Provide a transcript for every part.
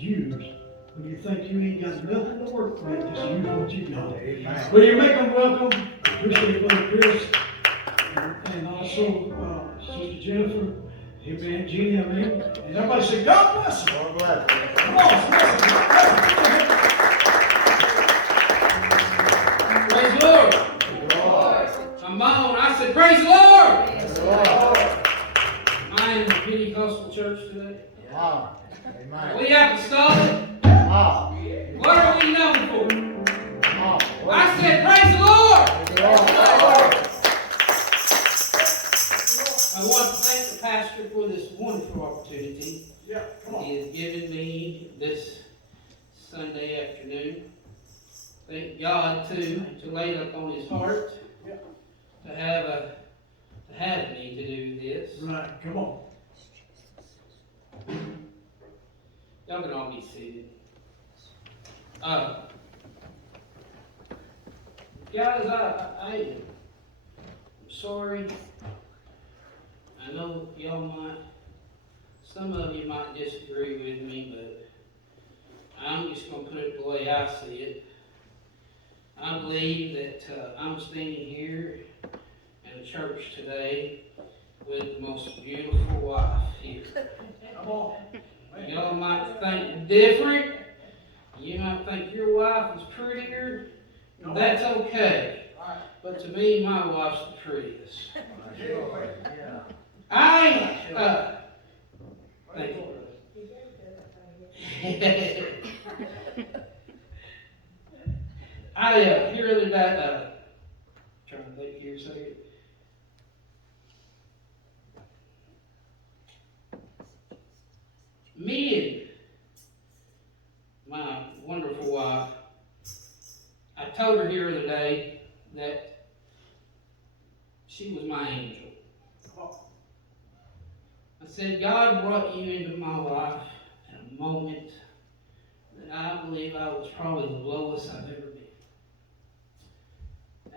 use. When you think you ain't got nothing to work with, just use what you got. Amen. Will you make them welcome? Appreciate Brother Chris. And also Sister Jennifer. Amen. Jeannie, amen. And everybody say, God bless you. God bless you. Come on, bless you. Praise the Lord. Come on. I said, praise the Lord. Praise the Lord. I am in the Pentecostal church today. Wow. Amen. We apostolic. Wow. What are we known for? Wow. I said, praise the Lord. Praise the Lord. I want to thank the pastor for this wonderful opportunity he has given me this Sunday afternoon. Thank God too to lay it up on his heart to have me to do this. Right, come on. Y'all can all be seated. Guys, I'm sorry. I know some of you might disagree with me, but I'm just going to put it the way I see it. I believe that I'm standing here in a church today with the most beautiful wife here. Come on. Y'all might think different. You might think your wife is prettier. That's okay. But to me, my wife's the prettiest. Thank you. Here the other day, trying to think here a second. Me and my wonderful wife, I told her here the other day that she was my angel. I said, God brought you into my life at a moment that I believe I was probably the lowest I've ever been.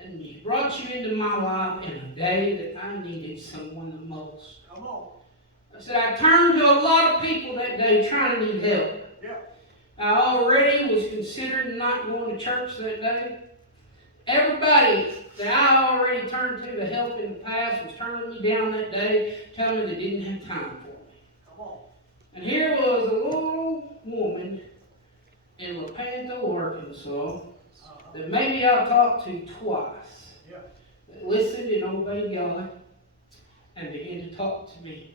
And He brought you into my life in a day that I needed someone the most. Come on. I said, I turned to a lot of people that day trying to need help. Yeah. I already was considering not going to church that day. Everybody that I already turned to help in the past was turning me down that day, telling me they didn't have time for me. Come on. And here was a little woman in Lepanto, Arkansas, that maybe I talked to twice, that listened and obeyed God and began to talk to me.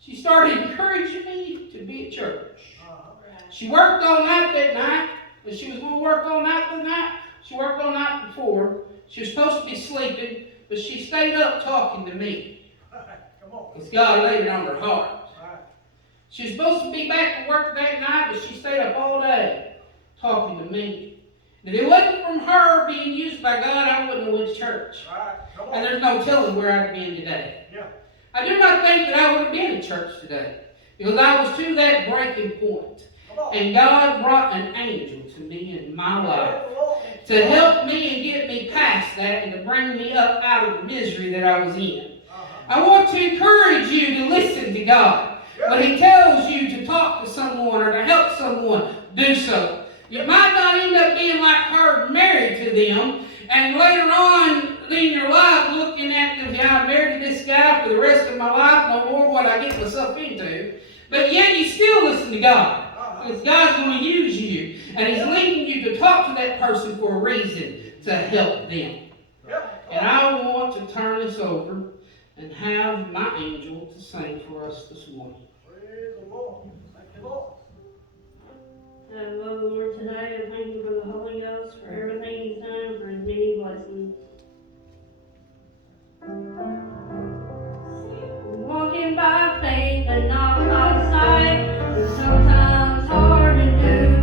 She started encouraging me to be at church. She worked all night that night, and she was going to work all night that night. She worked all night before. She was supposed to be sleeping, but she stayed up talking to me. Because God laid it on her heart. She was supposed to be back to work that night, but she stayed up all day talking to me. And if it wasn't from her being used by God, I wouldn't have went to church. And there's no telling where I'd been today. I do not think that I would have been in church today, because I was to that breaking point. And God brought an angel to me in my life to help me and get me past that and to bring me up out of the misery that I was in. I want to encourage you to listen to God. When He tells you to talk to someone or to help someone, do so. You might not end up being like her, married to them, and later on in your life looking at them, I married this guy for the rest of my life, no more what I get myself into. But yet you still listen to God. Because God's going to use you. And He's leading you to talk to that person for a reason, to help them. And I want to turn this over and have my angel to sing for us this morning. Praise the Lord. Thank you, Lord. Lord, Lord, today I thank you for the Holy Ghost, for everything He's done, for His many blessings. Walking by faith and not by sight is sometimes hard to do.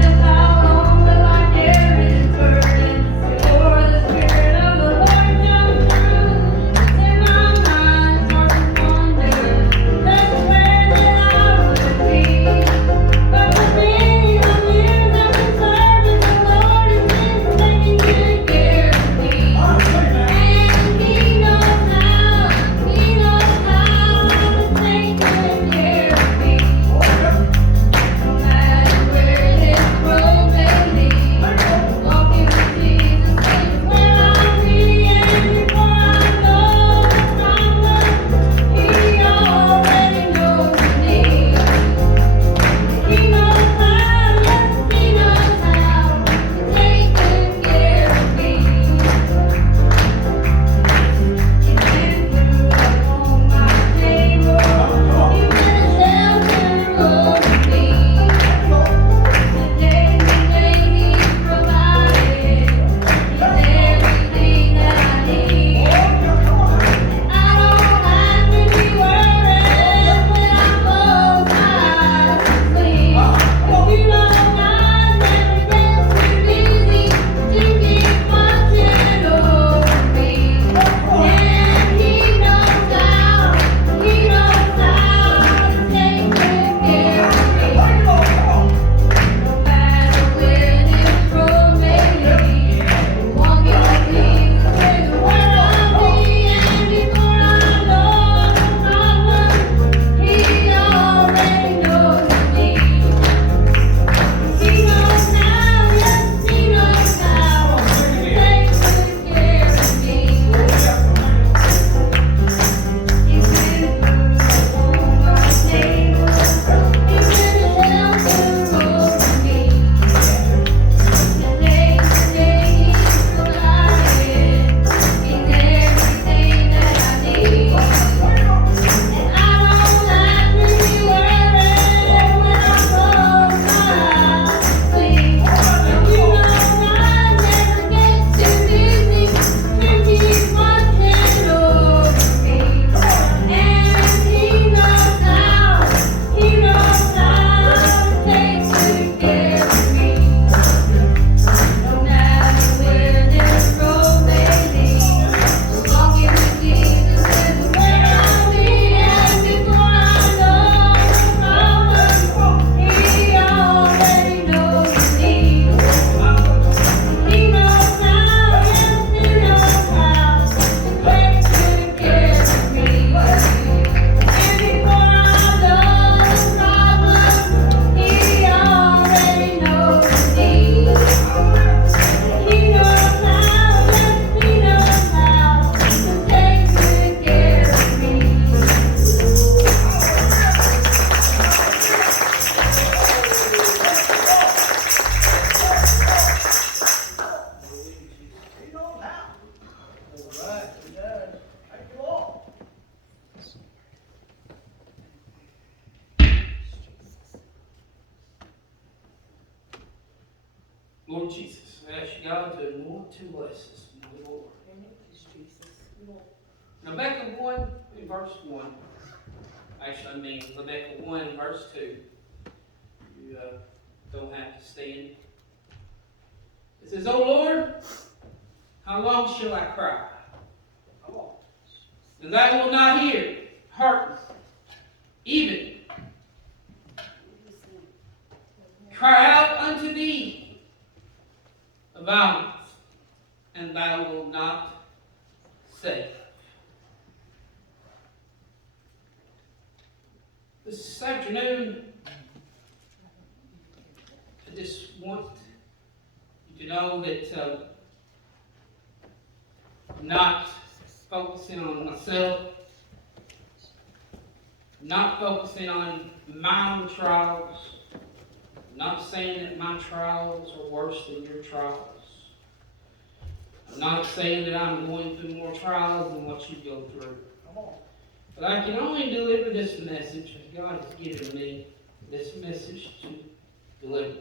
Just how long will I carry this burden before the Spirit of the Lord comes through? It's in my mind, hard to wonder just where that I would be. But the things I'm here Lord Jesus, I ask you, God, to anoint to bless us, my Lord. Rebecca 1 in verse 1. Actually, I mean Rebecca 1 in verse 2. You don't have to stand. It says, O Lord, how long shall I cry? And thou wilt not hear. Hearken, even cry out unto thee of violence, and thou wilt not save. This afternoon, I just want you to know that I'm not focusing on myself, not focusing on my own trials, not saying that my trials are worse than your trials. I'm not saying that I'm going through more trials than what you go through. But I can only deliver this message as God has given me this message to deliver.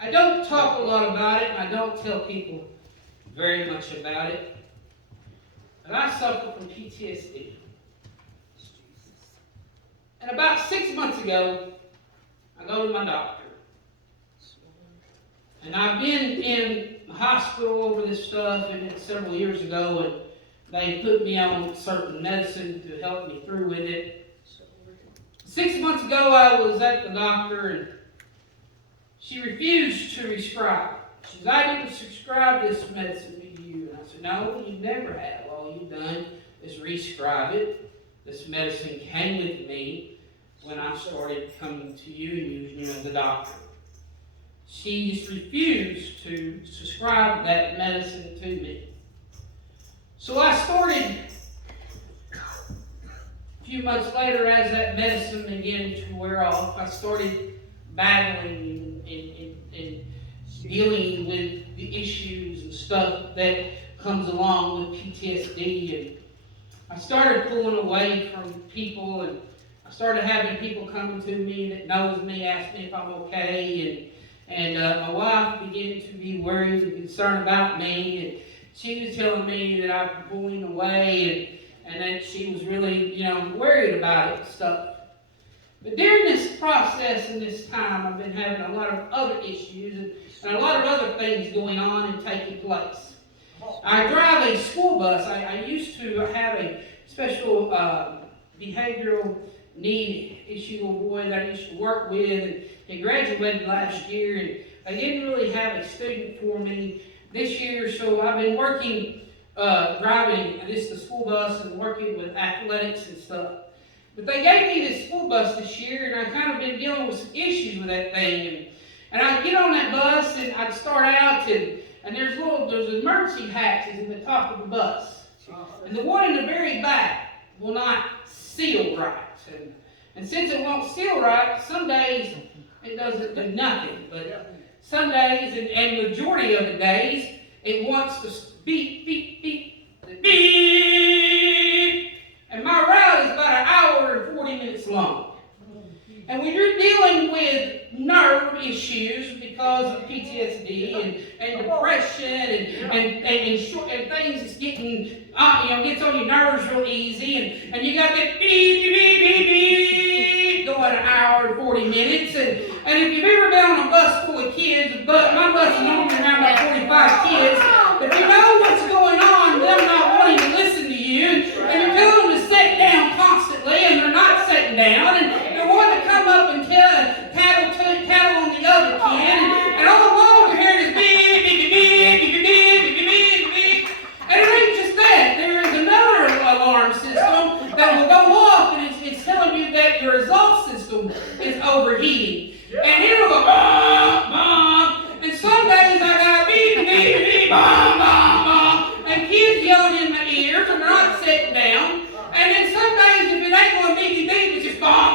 I don't talk a lot about it, and I don't tell people very much about it. But I suffer from PTSD. And about 6 months ago, I go to my doctor. And I've been in the hospital over this stuff, and it's several years ago, and they put me on certain medicine to help me through with it. 6 months ago, I was at the doctor, and she refused to prescribe. She said, I didn't prescribe this medicine to you. And I said, no, you never have. All you've done is prescribe it. This medicine came with me when I started coming to you and using you as a doctor. She just refused to prescribe that medicine to me. So I started, a few months later, as that medicine began to wear off, I started battling and dealing with the issues and stuff that comes along with PTSD. And I started pulling away from people, and I started having people coming to me that knows me, ask me if I'm okay, and my wife began to be worried and concerned about me, and she was telling me that I'm pulling away, and that she was really, worried about it and stuff. But during this process and this time, I've been having a lot of other issues and a lot of other things going on and taking place. I drive a school bus. I used to have a special behavioral need issue boy that I used to work with, and he graduated last year, and I didn't really have a student for me this year, so I've been working, driving the school bus and working with athletics and stuff. But they gave me this school bus this year, and I've kind of been dealing with some issues with that thing. And I'd get on that bus, and I'd start out, and there's emergency hatches in the top of the bus. And the one in the very back will not seal right. And since it won't seal right, some days it doesn't do nothing. But some days, and majority of the days, it wants to beep, beep, beep, beep. And my route is about an hour and 40 minutes long. And when you're dealing with nerve issues because of PTSD and depression and things that's getting, gets on your nerves real easy, and you got that beep, beep, beep, beep, going an hour and 40 minutes. And if you've ever been on a bus full of kids, but my bus is normally around about 45 kids, if you know what's going on, they're not wanting to listen to you, and you're telling them to sit down constantly, and they're not sitting down, and they're wanting to come up and tattle on the other kid, and all along you're hearing this beep, beep, beep, beep, beep, beep, beep, beep, beep. And it ain't just that. There is another alarm system that will go off, and it's telling you that your exhaust system is overheating. And it'll go bum, bum. And some days I got beep, beep, beep, bum, bum, bum. And kids yelling in my ears, and they're not sitting down. And then some days if it ain't going beep, beep, beep, it's just bum,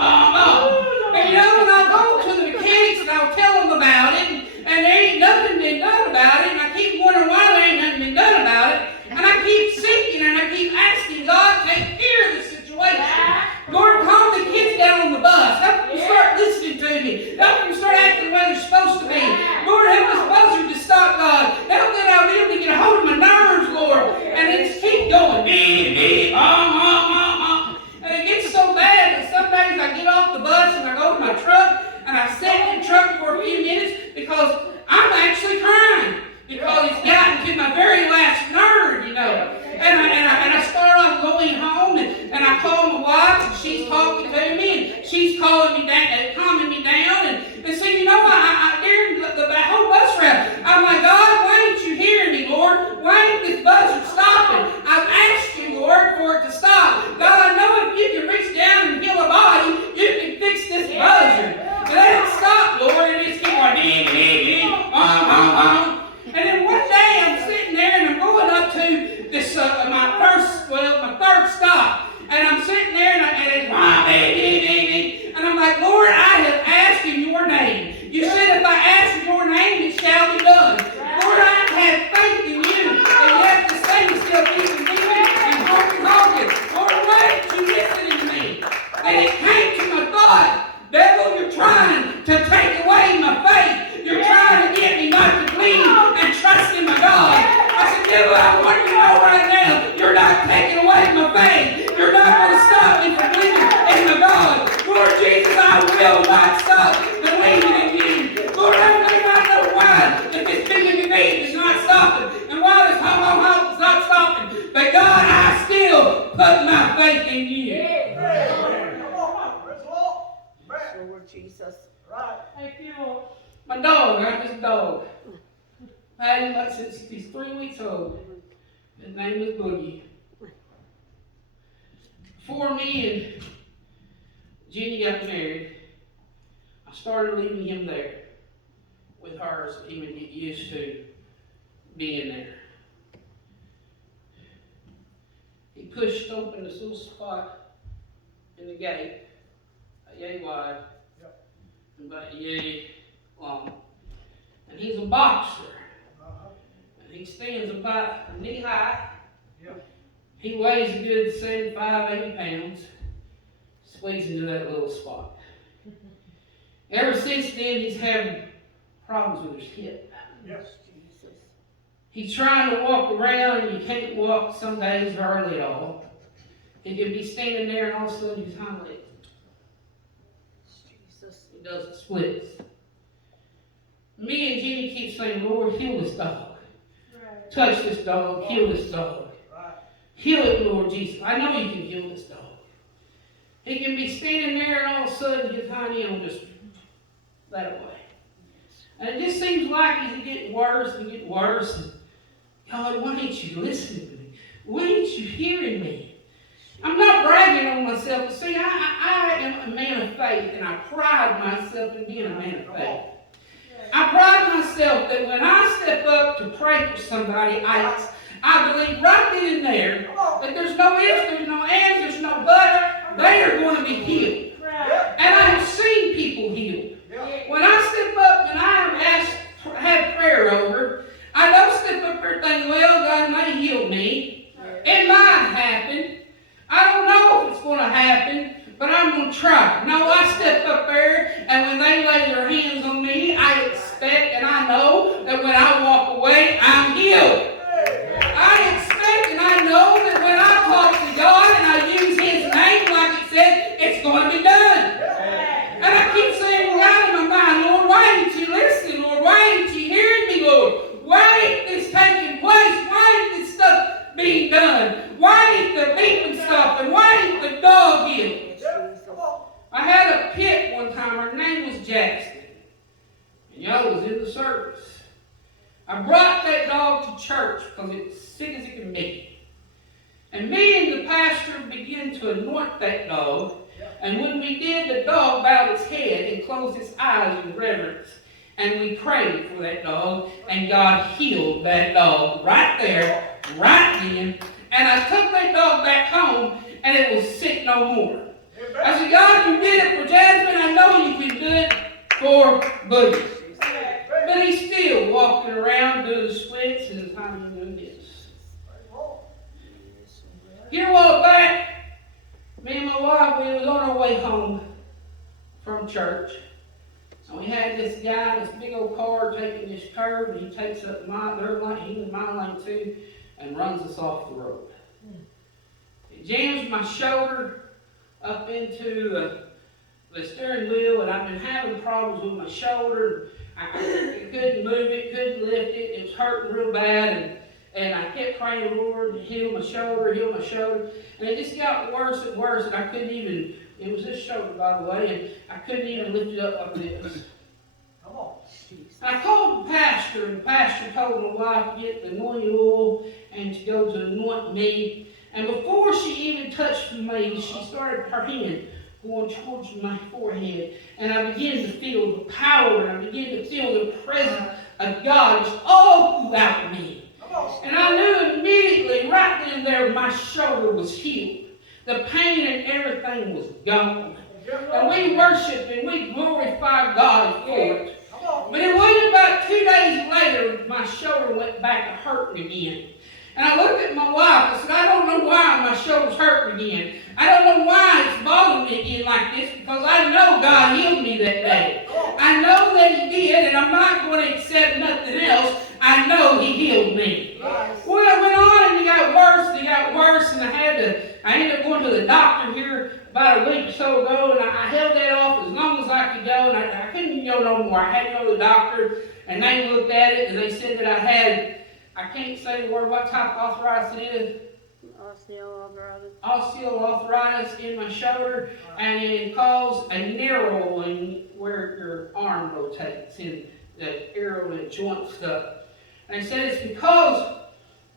My dog, I got this dog. I had him like since he's 3 weeks old. His name is Boogie. Before me and Jenny got married, I started leaving him there with her so he would get used to being there. He pushed open this little spot in the gate, a yay wide, and about a yay long. And he's a boxer. And he stands about knee high. He weighs a good 75, 80 pounds. Squeezes into that little spot. Ever since then, he's had problems with his hip. Yes. He's trying to walk around and he can't walk some days hardly at all. He can be standing there and all of a sudden his hind leg. He does the splits. Me and Jenny keep saying, Lord, heal this dog. Right. Touch this dog, heal this dog. Heal it, Lord Jesus. I know you can heal this dog. He can be standing there and all of a sudden his hind end will just that away. And it just seems like he's getting worse and getting worse. And God, why ain't you listening to me? Why ain't you hearing me? I'm not bragging on myself. But see, I am a man of faith, and I pride myself in being a man of faith. I pride myself that when I step up to pray for somebody, I believe right then and there that there's no ifs, there's no ands, there's no but. They are going to be healed. And I have seen people healed. When I step up and I am asked to have prayer over, I don't step up there thinking, well, God may heal me. It might happen. I don't know if it's going to happen, but I'm going to try. No, I step up there, and when they lay their hands on me, I expect and I know that when I walk away, I'm healed. I expect and I know that when I talk to God and I use His name, like it said, it's going to be done. And I keep saying, well, out of my mind, Lord, why ain't you listening, Lord? Why ain't you hearing me, Lord? Why ain't this taking place? Why ain't this stuff being done? Why ain't the beeping stop? And why ain't the dog healed? I had a pit one time. Her name was Jackson. And y'all was in the service. I brought that dog to church because it was sick as it can be. And me and the pastor began to anoint that dog. And when we did, the dog bowed its head and closed its eyes in reverence. And we prayed for that dog, and God healed that dog right there, right then. And I took that dog back home, and it was sick no more. I said, God, you did it for Jasmine. I know you can do it for Boogie. But he's still walking around doing the splits and I'm doing this. Here a while back, me and my wife, we was on our way home from church. And we had this guy in this big old car taking this curve, and he takes up their lane, he's in my lane too, and runs us off the road. It jams my shoulder up into the steering wheel, and I've been having problems with my shoulder. I couldn't move it, couldn't lift it. It was hurting real bad, and I kept praying, Lord, heal my shoulder. And it just got worse and worse, and I couldn't even, it was this shoulder, by the way, and I couldn't even lift it up like this. Come on. And I called the pastor, and the pastor told my wife to get the anointing oil and to go to anoint me. And before she even touched me, she started her hand going towards my forehead. And I began to feel the power, and I began to feel the presence of God just all throughout me. And I knew immediately, right then and there, my shoulder was healed. The pain and everything was gone. And we worshiped and we glorified God for it. But it wasn't about 2 days later, my shoulder went back to hurting again. And I looked at my wife and said, I don't know why my shoulder's hurting again. I don't know why it's bothering me again like this, because I know God healed me that day. I know that He did, and I'm not going to accept nothing else. I know He healed me. Well, it went on, and it got worse, and I ended up going to the doctor here about a week or so ago, and I held that off as long as I could go, and I couldn't go no more. I had to go to the doctor, and they looked at it, and they said that I had, I can't say the word, what type of arthritis it is. Osteoarthritis in my shoulder, and it caused a narrowing where your arm rotates in that arrow and joint stuff. And he said it's because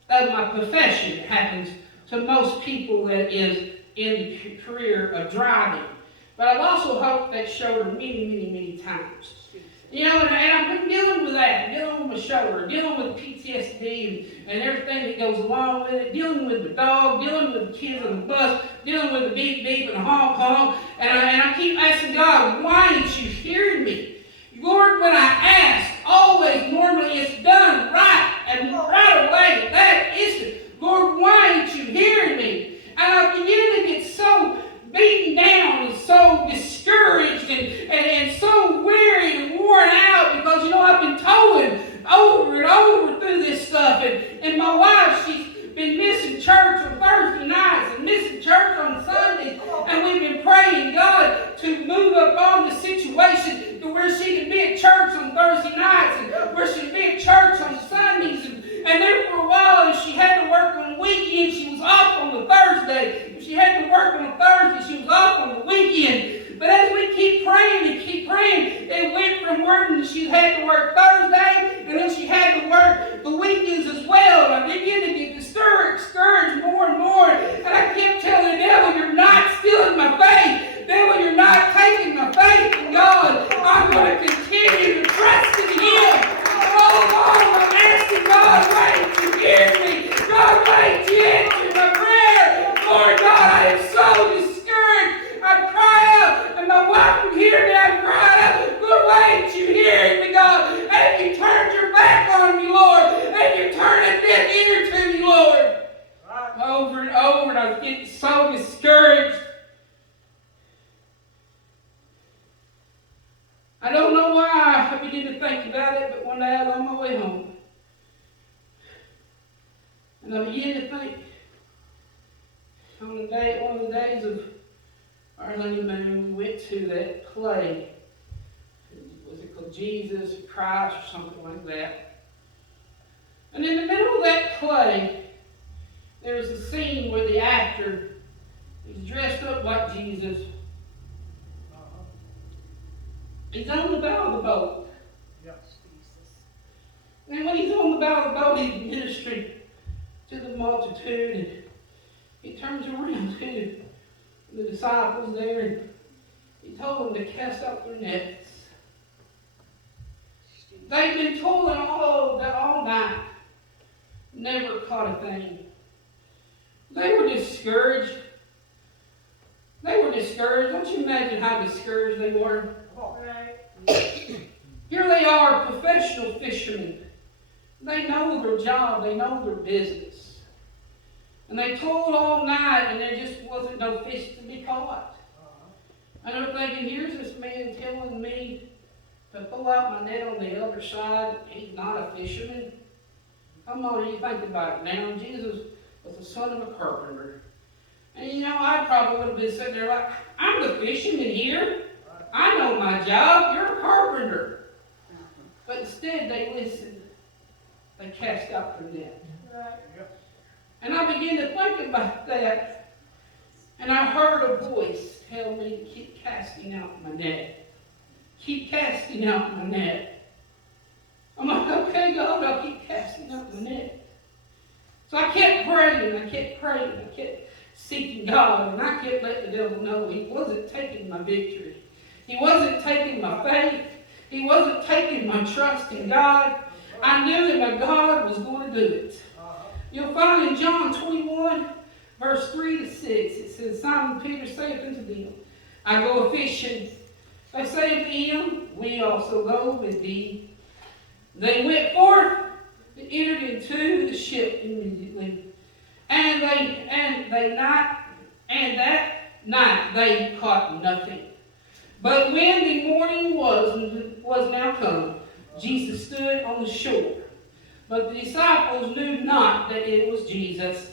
of my profession. It happens to most people that is in the career of driving. But I've also helped that shoulder many, many, many times. You know, and I've been dealing with that, dealing with my shoulder, dealing with PTSD and everything that goes along with it, dealing with the dog, dealing with the kids on the bus, dealing with the beep beep and the honk honk. And I keep asking God, why aren't you hearing me? Lord, when I ask, always, normally it's done right and right away, that instant. Lord, why aren't you hearing me? And I begin to get so beaten down and so discouraged and so weary and worn out because, you know, I've been towing over and over through this stuff. And my wife, she's been missing church on Thursday nights and missing church on Sundays. And we've been praying God to move up on the situation to where she can be at church on Thursday nights and where she can be at church on Sundays. And there for a while, if she had to work on the weekend, she was off on the Thursday. If she had to work on the Thursday, she was off on the weekend. But as we keep praying, it went from working, she had to work Thursday, and then she had to work the weekends as well. And I began to get discouraged more and more. And I kept telling the devil, you're not stealing my faith. Devil, you're not taking my faith in God. I'm going to continue to trust in Him. Oh, Lord, I'm asking God, wait to hear me. God, wait to answer my prayer. Lord God, I am so discouraged. I cry out, and my wife would hear me. I cry out, Lord, wait to hear me, God. Have you turned your back on me, Lord? Have you turned a deaf ear to me, Lord? Over and over, and I was getting so discouraged. I don't know why I began to think about it, but one day I was on my way home. And I began to think, on one of the days of our honeymoon, we went to that play. Was it called Jesus or Christ or something like that? And in the middle of that play, there was a scene where the actor is dressed up like Jesus. He's on the bow of the boat. Yes, Jesus. And when he's on the bow of the boat, he's ministering to the multitude. And he turns around to the disciples there, and he told them to cast out their nets. They've been toiling all night, never caught a thing. They were discouraged. Don't you imagine how discouraged they were? Here they are, professional fishermen. They know their job. They know their business. And they toiled all night, and there just wasn't no fish to be caught. And I'm thinking, here's this man telling me to pull out my net on the other side. He's not a fisherman. Come on, you think about it now. Jesus was the son of a carpenter. And you know, I probably would have been sitting there like, I'm the fisherman here. I know my job. You're a carpenter. But instead, they listened. They cast out their net. And I began to think about that. And I heard a voice tell me to keep casting out my net. Keep casting out my net. I'm like, okay, God, I'll keep casting out my net. So I kept praying. I kept seeking God. And I kept letting the devil know he wasn't taking my victory. He wasn't taking my faith. He wasn't taking my trust in God. I knew that my God was going to do it. You'll find in John 21, verse 3 to 6, it says, Simon Peter saith unto them, I go a fishing. They say unto him, we also go with thee. They went forth and entered into the ship immediately. And that night they caught nothing. But when the morning was now come, Jesus stood on the shore. But the disciples knew not that it was Jesus.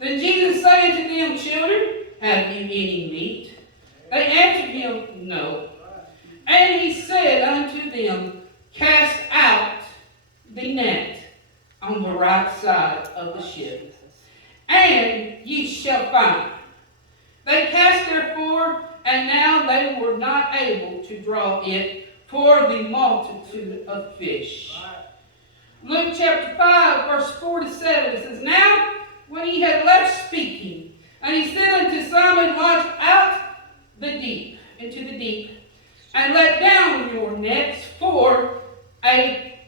Then Jesus said unto them, Children, have you any meat? They answered him, No. And he said unto them, Cast out the net on the right side of the ship, and ye shall find. They cast therefore, and now they were not able to draw it for the multitude of fish. Luke chapter 5, verse 4 to 7, it says, Now, when he had left speaking, and he said unto Simon, Launch out into the deep, and let down your nets for a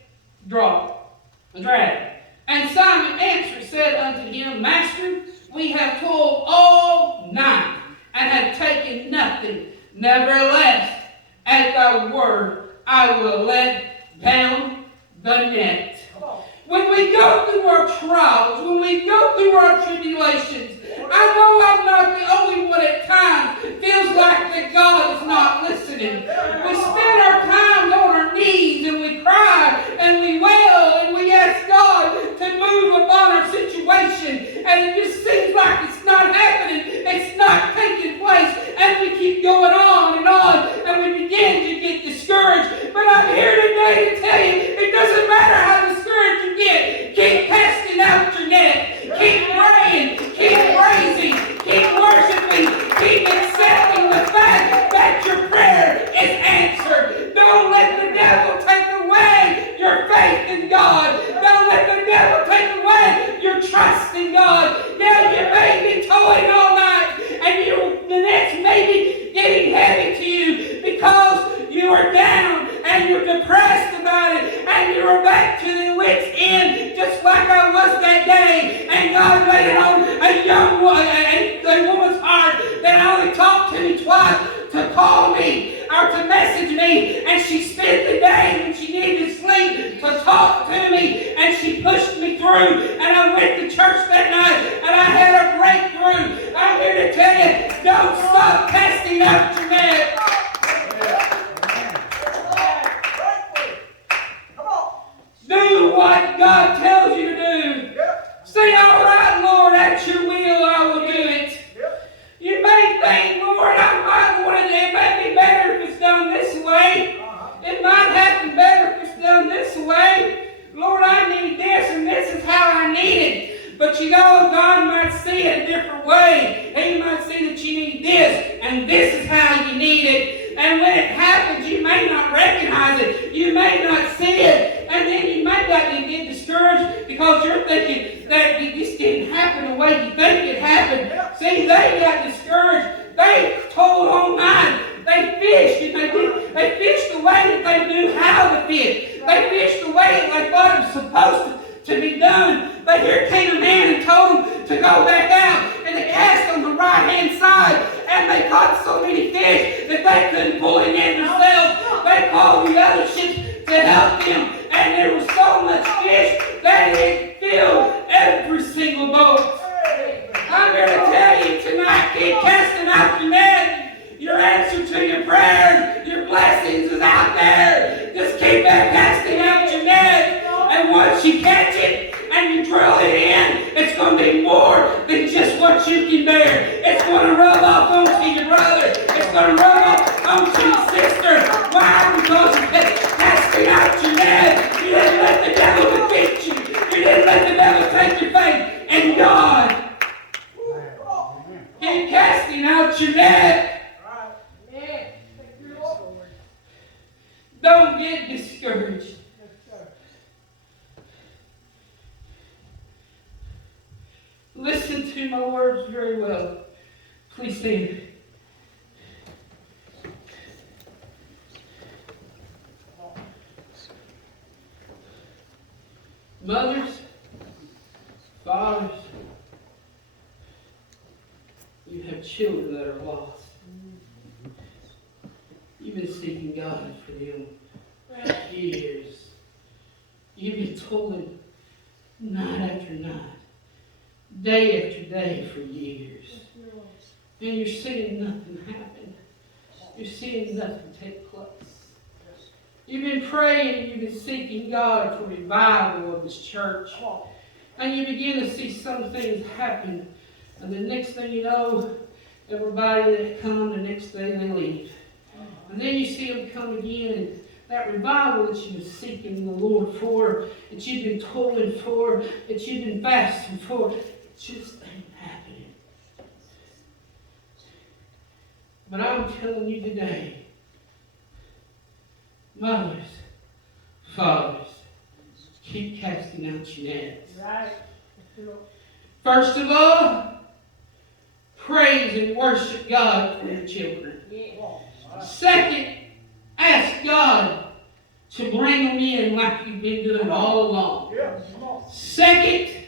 drag. And Simon answered, said unto him, Master, we have toiled all night, and have taken nothing. Nevertheless, at thy word, I will let down the net. When we go through our trials, when we go through our tribulations, I know I'm not the only one at times. It feels like that God is not listening. We spend our time on our knees and we cry and we wail and we ask God to move upon our situation. And it just seems like it's not happening. It's not taking place. And we keep going on and we begin to get discouraged. But I'm here today to tell you, it doesn't matter how discouraged you get. Keep casting out your net. Keep praying. Keep praising. Keep worshiping. Keep accepting the fact that your prayer is answered. Don't let the devil take away your faith in God. Don't let the devil take away your trust in God. Yeah, you may be toiling all night and the net's may be getting heavy to you because you are down and you're depressed about it and you're back to the wit's end just like I was that day. And God laid it on a woman's heart that only talked to me twice to call me or to message me, and she spent the day when she needed to sleep to talk to me, and she pushed me through, and I went to church that night and I had a breakthrough. I'm here to tell you, don't stop casting out your net. Do what God tells you to do. Say, all right, Lord, at your will I will do it. You may think, Lord, I might want it. It may be better if it's done this way. It might happen better if it's done this way. Lord, I need this, and this is how I need it. But you know, God might see it a different way. He might see that you need this, and this is how you need it. And when it happens, you may not recognize it. You may not see it. And then you may get discouraged because you're thinking that it just didn't happen the way you think it happened. See, they got discouraged. They toiled all night. They fished, and they fished the way that they knew how to fish. They fished the way that they thought it was supposed to be done. But here came a man and told them to go back out and to cast on the right-hand side. And they caught so many fish that they couldn't pull it in themselves. They called the other ships to help them. And there was so much fish that it filled every single boat. I'm here to tell you tonight, keep casting out your net. Your answer to your prayers, your blessings is out there. Just keep casting out your net. And once you catch it and you drill it in, it's going to be more than just what you can bear. It's going to rub off onto your brother. It's going to rub off onto your sister. Why? Because you're casting out your net. You didn't let the devil defeat you. You didn't let the devil take your faith in God. Keep casting out your net. Don't get discouraged. Listen to my words very well. Please stand. Mothers, fathers, you have children that are lost. You've been seeking God for them for years. You've been toiling night after night, day after day for years. And you're seeing nothing happen. You're seeing nothing take place. You've been praying, you've been seeking God for revival of this church. And you begin to see some things happen. And the next thing you know, everybody that come, the next day they leave. And then you see them come again, and that revival that you've been seeking the Lord for, that you've been toiling for, that you've been fasting for, it just ain't happening. But I'm telling you today, mothers, fathers, keep casting out your nets. Right. First of all, praise and worship God for your children. Second, ask God to bring them in like you've been doing all along. Second,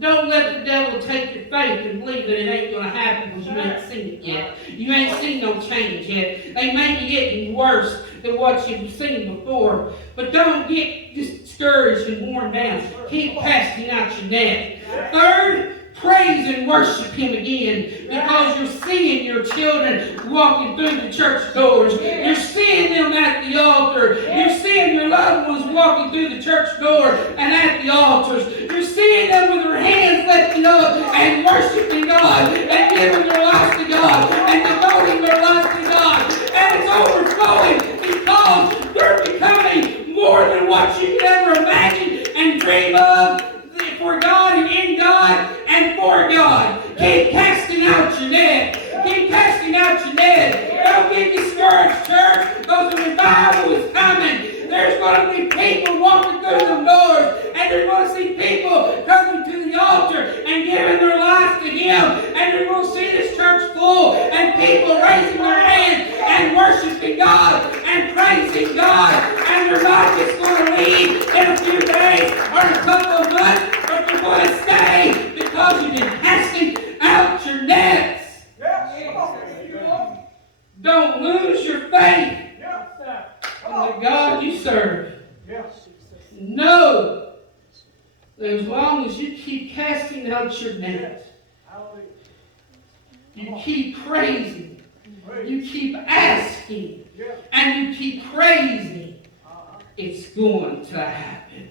don't let the devil take your faith and believe that it ain't going to happen because you ain't seen it yet. You ain't seen no change yet. They may be getting worse than what you've seen before. But don't get discouraged and worn down. Keep casting out your net. Third, praise and worship Him again, because you're seeing your children walking through the church doors. You're seeing them at the altar. You're seeing your loved ones walking through the church door and at the altars. You're seeing them with their hands lifted up and worshiping God and giving their lives to God and devoting their lives to God. And it's overflowing because they're becoming more than what you could ever imagine and dream of. For God and in God and for God. Keep casting out your net. Keep casting out your net. Don't get discouraged, church, because the revival is coming. There's going to be people walking through the doors, and you're going to see people coming to the altar and giving their lives to Him, and you're going to see this church full and people raising their hands and worshiping God and praising God. And you're not just going to leave in a few days or a couple of months, but you're going to stay because you've been casting out your nets. Don't lose your faith in the God you serve. Know that as long as you keep casting out your net, you keep praising, you keep asking, and you keep praising, it's going to happen.